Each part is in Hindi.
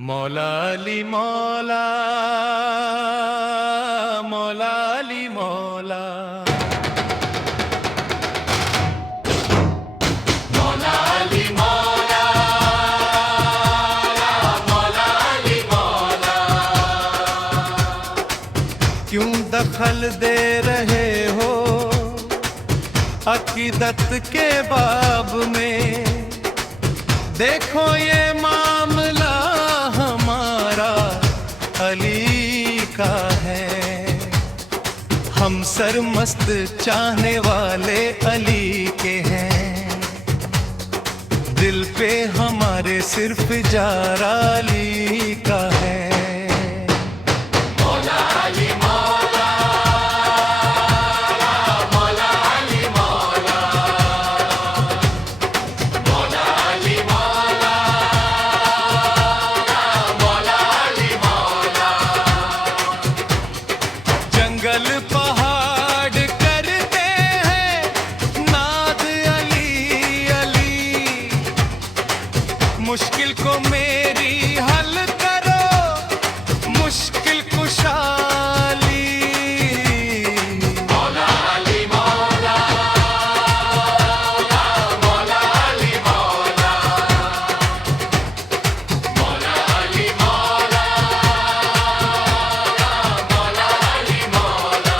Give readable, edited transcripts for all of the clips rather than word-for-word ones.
मौला अली मौला, मौला अली मौला, मौला अली मौला, मौला अली मौला। क्यों दखल दे रहे हो अकीदत के बाब में? देखो ये मामला हमारा अली का है। हम सरमस्त चाहने वाले अली के हैं। दिल पे हमारे सिर्फ जारा अली का है। जंगल पहाड़ करते हैं नाद अली अली। मुश्किल को मेरी हल करो मुश्किल कुशाली। मौला अली मौला, मौला अली मौला, मौला अली मौला, मौला अली मौला।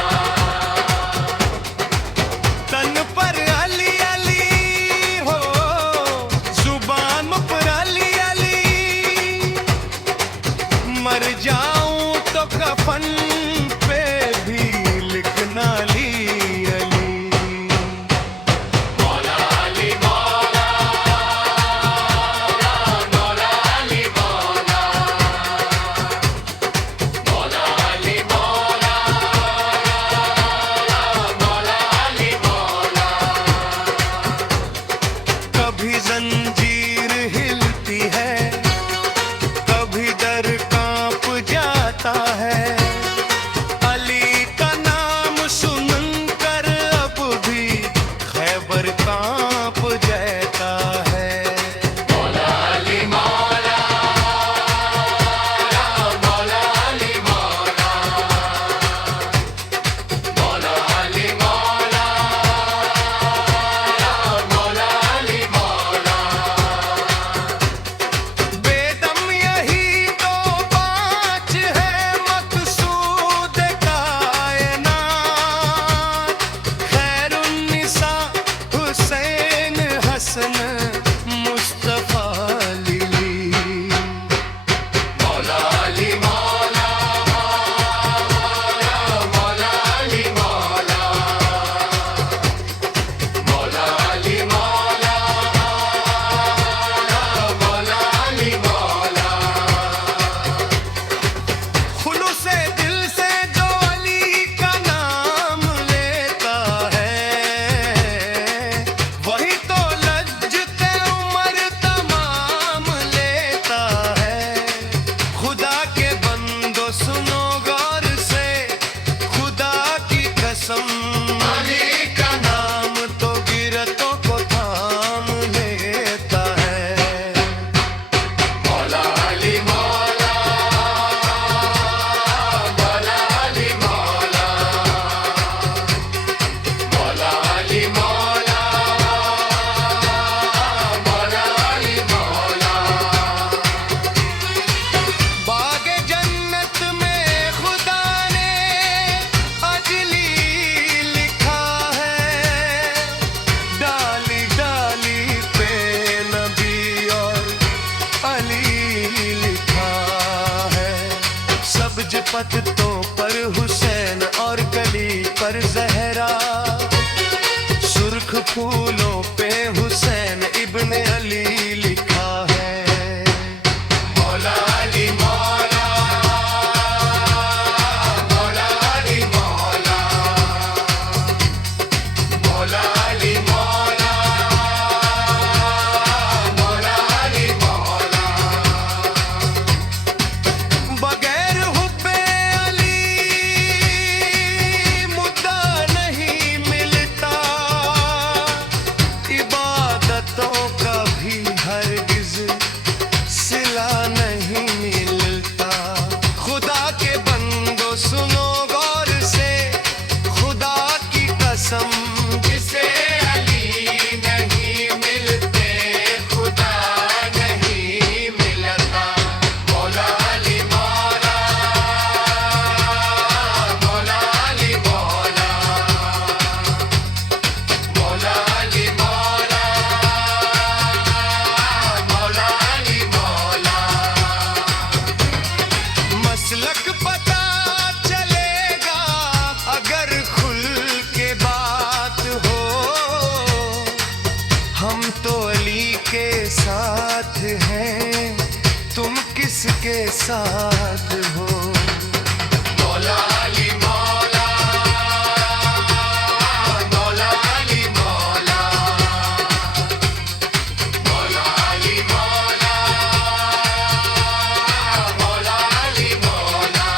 तन पर अली अली हो, जुबान पर अली अली। मर जाऊं तो कफन पे भी लिखना अली अली। मौला अली मौला, मौला अली मौला, मौला अली मौला, मौला अली मौला। कभी जंजीर हिलती है, कभी डर कांप जाता है। अली का नाम सुनकर अब भी खैबर कांप जाता है। मौला अली मौला, मौला अली मौला, मौला अली मौला, मौला अली मौला। बेदम यही तो बात है मकसूद कायनात। खैरुन्निसा हुसैन हसन मुस्तफा लिली। मौला अली मौला, मौला अली मौला, मौला अली मौला, मौला अली मौला। खुलूसे दिल से जो अली का नाम लेता है, वही तो लज्जते उम्र तमाम लेता है। खुदा के बंदो सुनो गौर से, खुदा की कसम अली का नाम तो गिरतों को थाम लेता है। मौला अली मौला, मौला अली मौला, मौला अली मौला, मौला अली मौला। बागे जन्नत में खुदा ने अजली लिखा है। डाली डाली पे नबी और अली लिखा है। सब्ज पत्तों पर हुसैन और कली पर जहरा। सुर्ख फूलों पे हुसैन इब्ने अली लिखा है। मौला अली मौला, मौला अली मौला, मौला अली मौला, मौला अली मौला। बगैर हुब्बे अली मुद्दा नहीं मिलता। जिसके साथ हो। मौला अली मौला, मौला अली मौला, मौला अली मौला, मौला अली मौला।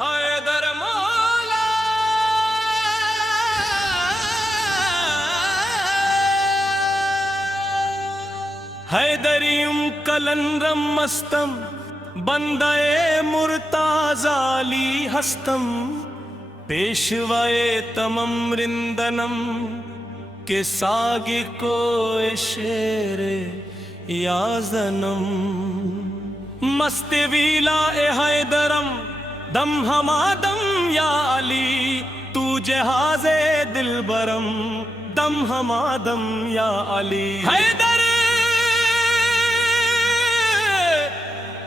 हैदर मौला, हैदरियुम कलंदम मस्तम बंदए मुर्ताजाली हस्तम पेशवाए तमम रिंदनम के सागी को शेरे याजनम मस्ते वीला ए हैदरम दम हमादम या अली तू जहाज़े दिलबरम दम हमादम या अली। हैदर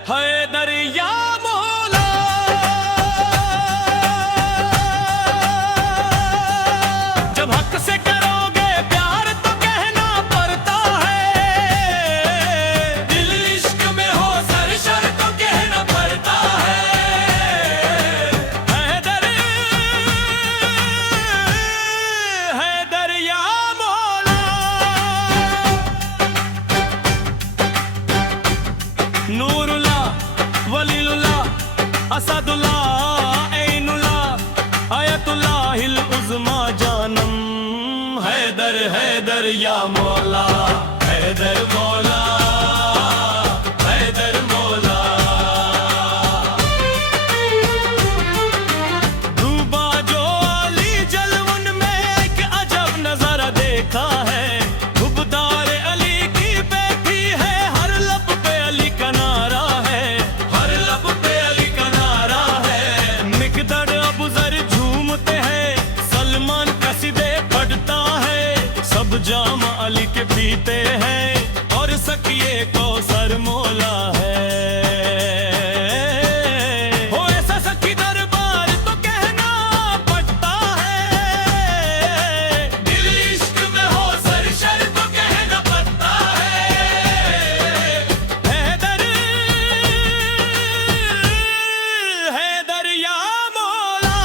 हैदर या मौला, जब हक से करोगे प्यार तो कहना पड़ता है, दिल इश्क में हो सरशर तो कहना पड़ता है। हैदर हैदर या मौला, नूरुल्लाह वलीलुल्लाह असदुल्लाह ऐनुल्लाह आयतुल्लाहिल उज़्मा जानम। हैदर हैदर या मौला, हैदर मौला, हैदर मौला। डूबा जो अली जलवन में एक अजब नजारा देखा है, खुबदार अली की बैठी है हर लब पे अली का नारा है, हर लब पे अली का नारा है। मिकदर अबू जर झूमते हैं, सलमान कसीदे पढ़ता है, सब जाम अली के पीते हैं और सकिए कौसर मौला है। हो ऐसा सखी दरबार तो कहना पड़ता है, दिल इश्क में हो सरशर तो कहना पड़ता है। हैदर हैदर या मौला,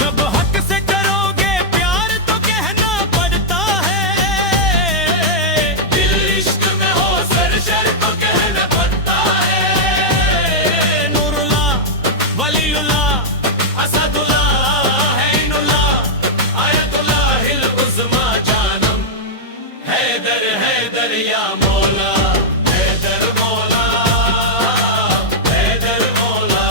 जब हक से करोगे प्यार तो कहना पड़ता है, दिल इश्क में हो सरशर तो कहना पड़ता है। नूरुल्लाह वलीउल्लाह असदुल्लाह ऐनुल्लाह आयतुल्लाहिल उज़्मा जानम। हैदर हैदर या मौला, हैदर मौला, हैदर मौला।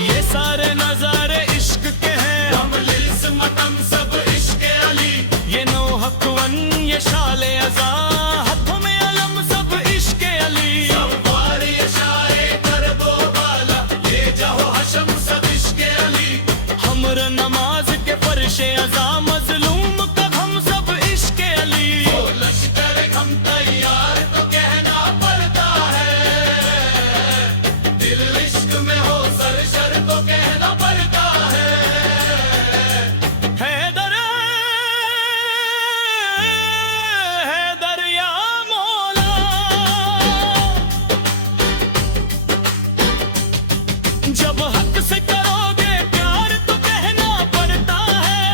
ये सारे नजारे इश्क के हैं, हम लिल्समतम सब इश्क अली। ये नो हकवन ये शाले अज़ा, हाथों में अलम सब इश्क अली। सवार ये शाए करबो बाला, ये जाहो हशम सब इश्क अली। हमर नमाज के फर्शे अज़ा मजलूम कब हम सब इश्क अली। ओ लश्कर हम तैयार तो कहना पड़ता है, दिल इश्क में हो सरशर तो कहना पड़ता है। हैदर हैदर या मौला, जब हक से करोगे प्यार तो कहना पड़ता है,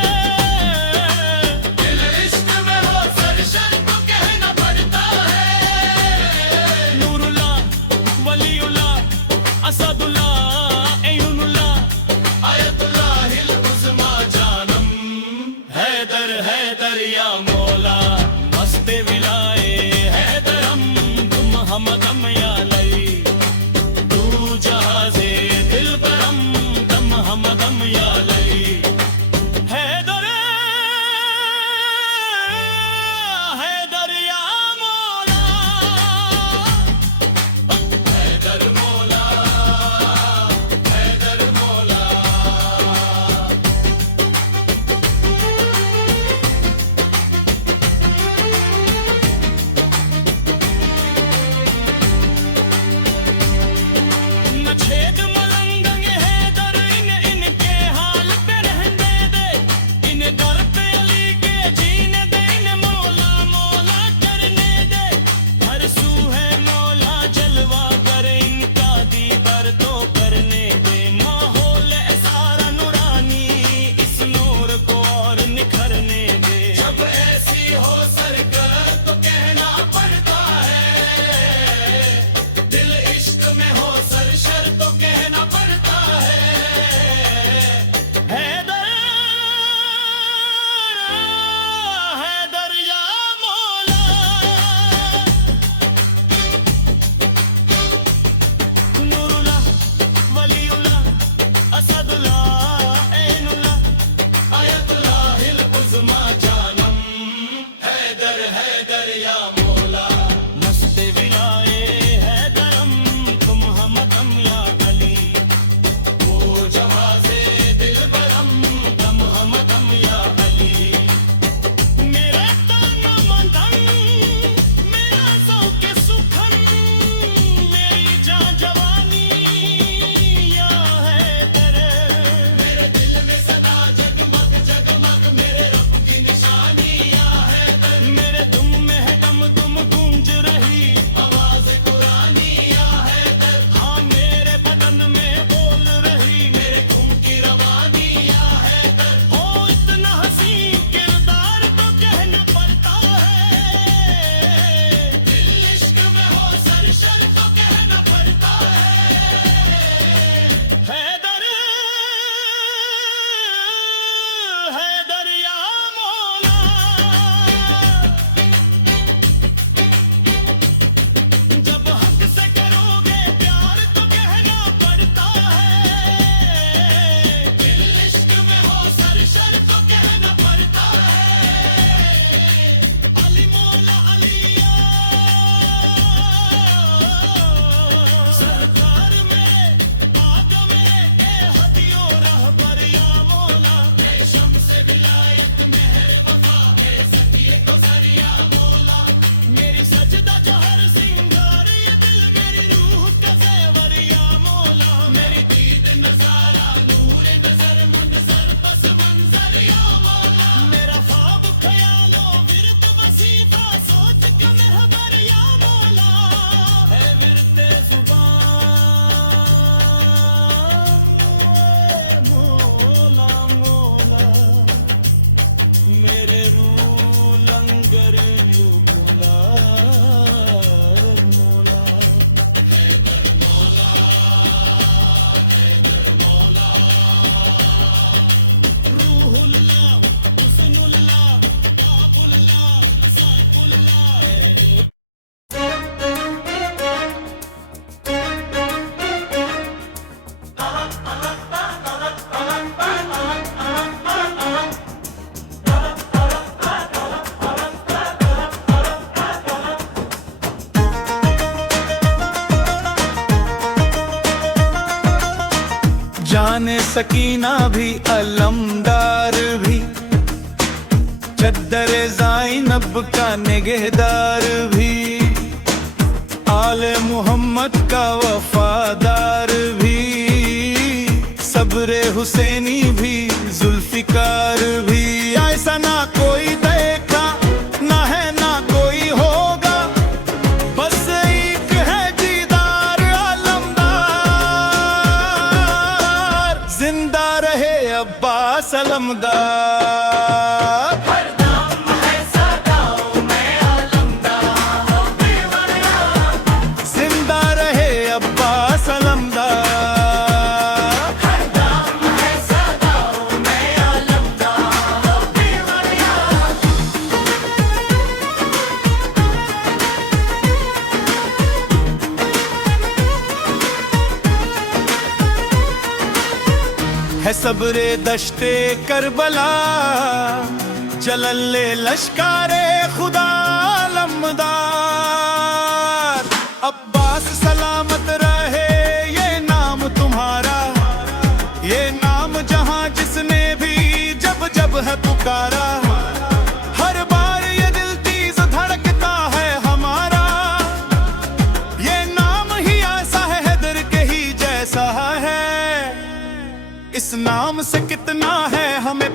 सकीना भी अलमदार भी, चद्दर ज़ैनब का निगहदार भी, आले मोहम्मद का वफादार भी, सब्रे हुसैनी भी जुल्फिकार भी। ऐसा ना कोई देखा ना है ना कोई होगा, बस एक है दीदार आलमदार, जिंदा रहे अब्बास अलमदार। जिंदा रहे अब्बास अलमदार। है सब्रे दश्ते करबला, चलले लश्कारे खुदा अलमदार। अब्बास सलामत रहे ये नाम तुम्हारा, ये नाम जहां जिसने भी जब जब है पुकारा, हर बार ये दिल तेज धड़कता है हमारा। ये नाम ही ऐसा है हैदर के ही जैसा है, इस नाम से कितना है हमें